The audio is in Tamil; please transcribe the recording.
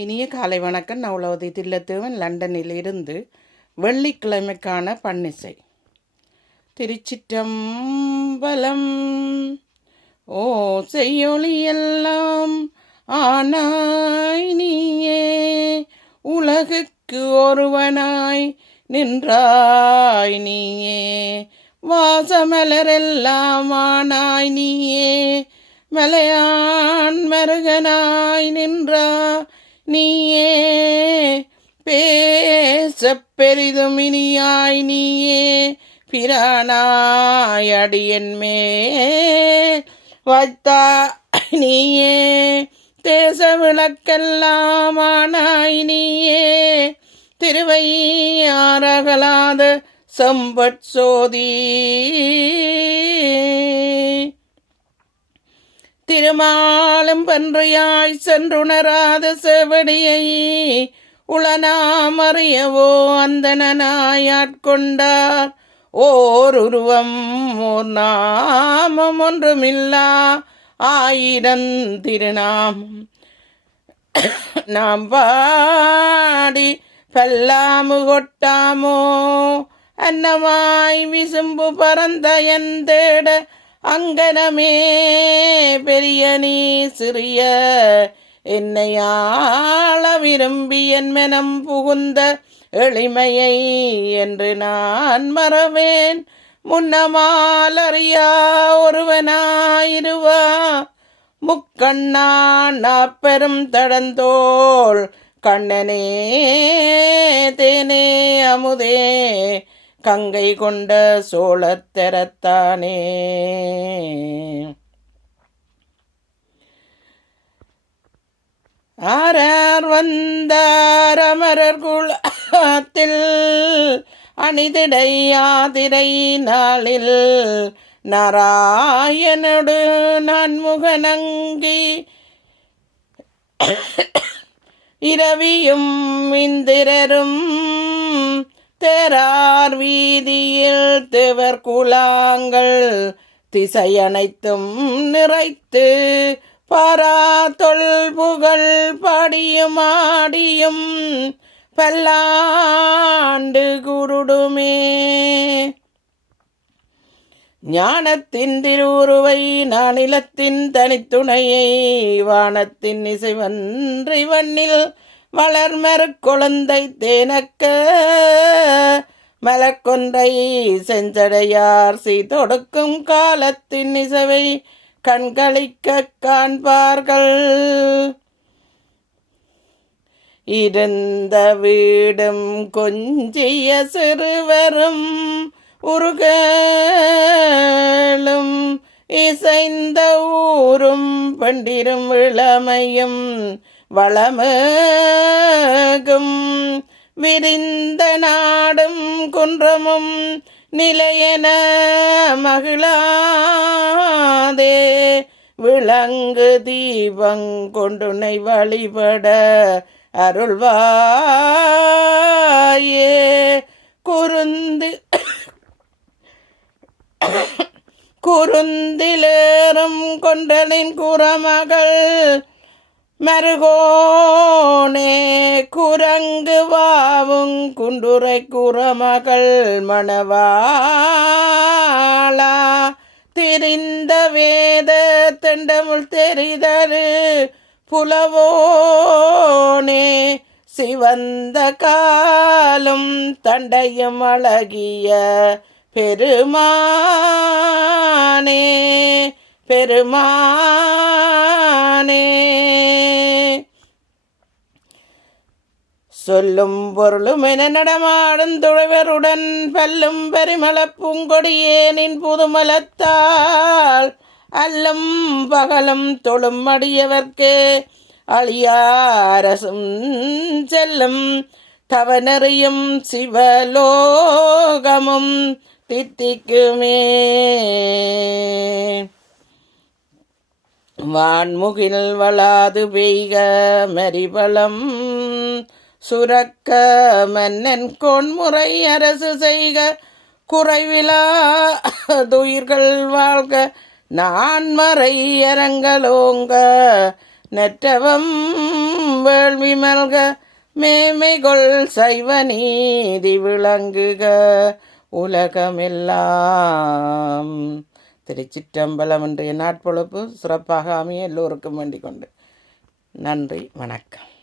இனிய காலை வணக்கம். நவலவதி தில்லத்தேவன் லண்டனில் இருந்து வெள்ளிக்கிழமைக்கான பன்னிசை. திருச்சிற்றம்பலம். ஓ செய்யொளியெல்லாம் ஆனாய் நீயே, உலகுக்கு ஒருவனாய் நின்றாய் நீயே, வாசமலரெல்லாம் ஆனாய் நீயே, மலையான் மருகனாய் நின்றாய் நீயே, பேச பெரிதும் இனியாய் நீயே, பிரானாய் அடியன் மேல் வைத்தாய் நீயே, தேச விளக்கெல்லாம் ஆனாய் நீயே, திருவையாறகலாத செம்பட் சோதி, திருமாலும் பன்றியாய் சென்றுணராத செவடியை உளனாமறியவோ அந்தனாய் ஆட்கொண்டார், ஓர் உருவம் ஓர் நாமம் ஒன்றுமில்லா ஆயிரம் திருநாமம் நாம் பாடி பல்லாமு கொட்டாமோ, அன்னமாய் விசும்பு பரந்த என் தேட அங்கனமே பெரிய நீ சிறிய என்னை ஆள விரும்பி என் மனம் புகுந்த எளிமையை என்று நான் மறவேன், முன்னமால் அறியா ஒருவனாயிருவா முக்கண்ணான் அப்பெரும் தடந்தோள் கண்ணனே தேனே அமுதே கங்கை கொண்ட சோழத்தெரத்தானே. ஆரார் வந்தார் அமரர் குலத்தில் அணிதிடையாதிரை நாளில், நாராயணோடு நான்முகனங்கி இரவியும் இந்திரரும் தேரார் வீதியில் தேவர் குலாங்கள் திசையனைத்தும் நிறைத்து பாரா தொல்புகழ் பாடியும் ஆடியும் பல்லாண்டு குருடுமே, ஞானத்தின் திருவுருவை நானிலத்தின் தனித்துணையை வானத்தின் இசைவன்றி வண்ணில் வளர்மறு கொழுந்தை தேனக்க மலக்கொன்றை செஞ்சடையார் தொடுக்கும் காலத்தின் இசைவை கண்களிக்க காண்பார்கள், இருந்த வீடும் கொஞ்சிய சிறுவரும் உருகலும் இசைந்த ஊரும் பண்டிரும் இளமையும் வளமகும் விரிந்த நாடும் குன்றமும் நிலையென மகிழாதே விளங்கு தீபங்கொண்டுனை வழிபட அருள்வாயே, குருந்திலேறும் கொண்டலின் குறமகள் மருகோனே, குரங்கு வாவும் குண்டுரை குறமகள் மணவாளா, திரிந்த வேத தெண்டமுள் தெரிதரு புலவோனே, சிவந்த காலும் தண்டையும் அழகிய பெருமானே பெருமானே, சொல்லும் பொருளும் என நடமாடும் துழவருடன் பல்லும் பரிமள பூங்கொடியேனின் புதுமலத்தால் அல்லும் பகலும் தொழும் அடியவர்க்கு அழியாரசும் செல்லும் தவனறியும் சிவலோகமும் தித்திக்குமே, வான்முகில் வளாது பெய்க மரிபலம் சுரக்க மன்னன் கொன்முறை அரசு செய்க, குறைவிலா துயிர்கள் வாழ்க, நான் மறை அரங்கலோங்க நெற்றவம் வேள்வி மல்க மேமைகொள் சைவ நீதி விளங்குக உலகமெல்லாம். திருச்சிற்றம்பலம். இன்றைய நாட்பொழுப்பு சிறப்பாக அமைய எல்லோருக்கும் வேண்டிக் கொண்டு நன்றி, வணக்கம்.